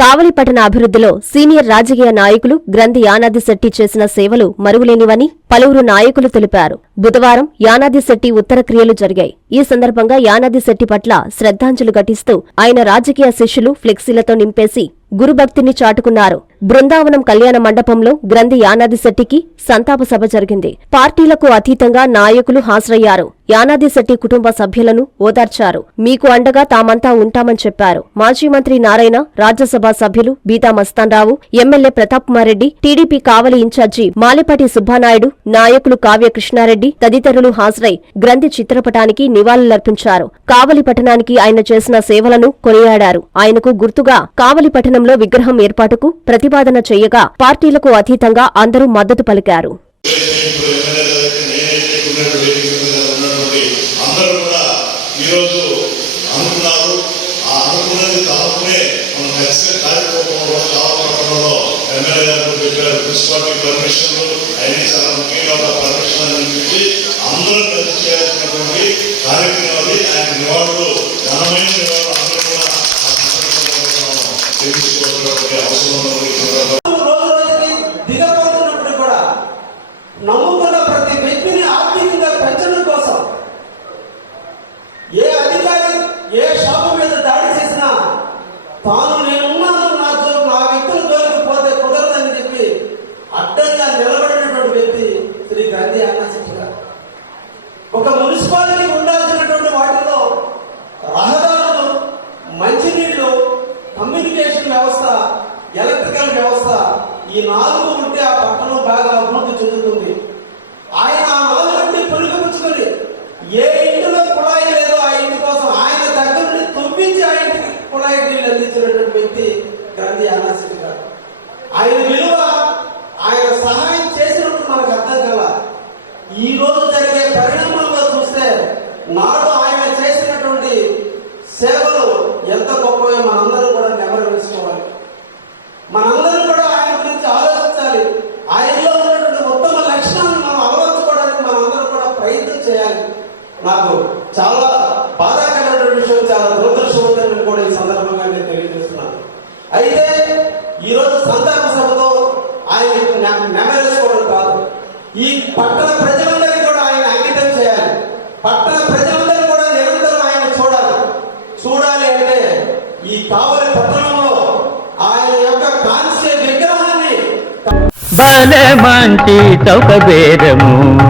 కావలి పట్టణ అభివృద్ధిలో సీనియర్ రాజకీయ నాయకులు గ్రంథి యానాది శెట్టి చేసిన సేవలు మరువులేనివని పలువురు నాయకులు తెలిపారు. బుధవారం యానాది శెట్టి ఉత్తర క్రియలు జరిగాయి. ఈ సందర్భంగా యానాది శెట్టి పట్ల శ్రద్ధాంజలు ఘటిస్తూ ఆయన రాజకీయ శిష్యులు ఫ్లెక్సీలతో నింపేసి గురుభక్తిని చాటుకున్నారు. బృందావనం కళ్యాణ మండపంలో గ్రంథి యానాది శెట్టికి సంతాప సభ జరిగింది. పార్టీలకు అతీతంగా నాయకులు హాజరయ్యారు. యానాది శెట్టి కుటుంబ సభ్యులను ఓదార్చారు. మీకు అండగా తామంతా ఉంటామని చెప్పారు. మాజీ మంత్రి నారాయణ రాజ్యసభ సభ్యులు Beeta Mastan Rao MLA Pratap Kumar TDP Kavali in charge Malipati Subba Naidu నాయకులు కావ్య కృష్ణారెడ్డి తదితరులు హాజరై గ్రంథి చిత్రపటానికి నివాళులర్పించారు. కావలి పట్టణానికి ఆయన చేసిన సేవలను కొనియాడారు. ఆయనకు గుర్తుగా కావలి పట్టణంలో విగ్రహం ఏర్పాటుకు ప్రతిపాదన చేయగా పార్టీలకు అతీతంగా అందరూ మద్దతు పలికారు. కార్యక్రమాలు ఆయన నివాళులు ఘనమైన నివాళులు తాను నేనున్నాను నా జో నా వ్యక్తుల జోలికి పోతే కుదరదని చెప్పి అడ్డంగా నిలబడినటువంటి వ్యక్తి శ్రీ గాంధీ అన్నశిక్ష ఒక మున్సిపాలిటీ ఉండాల్సినటువంటి వాటిలో రహదారులు మంచినీళ్ళు కమ్యూనికేషన్ వ్యవస్థ ఎలక్ట్రికల్ వ్యవస్థ ఈ నాలుగు ఉంటే ఆ పట్టణం బాగా అభివృద్ధి చెందుతుంది. కుళాయి వ్యక్తి గాంధీ అన్నాసిరి గారు ఆయన విలువ ఆయన సహాయం చేసినప్పుడు మనకు అర్థం కల. ఈ రోజు జరిగే పరిణామాలుగా చూస్తే నాడు ఆయన చేసినటువంటి సేవలు ఎంత గొప్పవో మనందరం కూడా నెమరు వేసుకోవాలి మనందరం కూడా ఆయన గురించి ఆలోచించాలి. ఆయనలో ఉన్నటువంటి ఉత్తమ లక్షణాలను మనం అలవర్చుకోవడానికి మనందరం కూడా ప్రయత్నం చేయాలి. నాకు చాలా బాధ విషయం చాలా దురదృష్టవంతమైన కూడా ఈ సందర్భంగా నేను తెలియజేస్తున్నాను అయితే ఈరోజు సంతాప సభతో ఆయన నెమరేసుకోవడం కాదు. ఈ పట్టణ ప్రజలందరికీ కూడా ఆయన అంకితం చేయాలి. పట్టణ ప్రజలందరూ కూడా నిరంతరం ఆయన చూడాలి. చూడాలి అంటే ఈ కావలి పట్టణంలో ఆయన యొక్క కాంస్య విగ్రహాన్ని బలమంటి మంచి బేరము.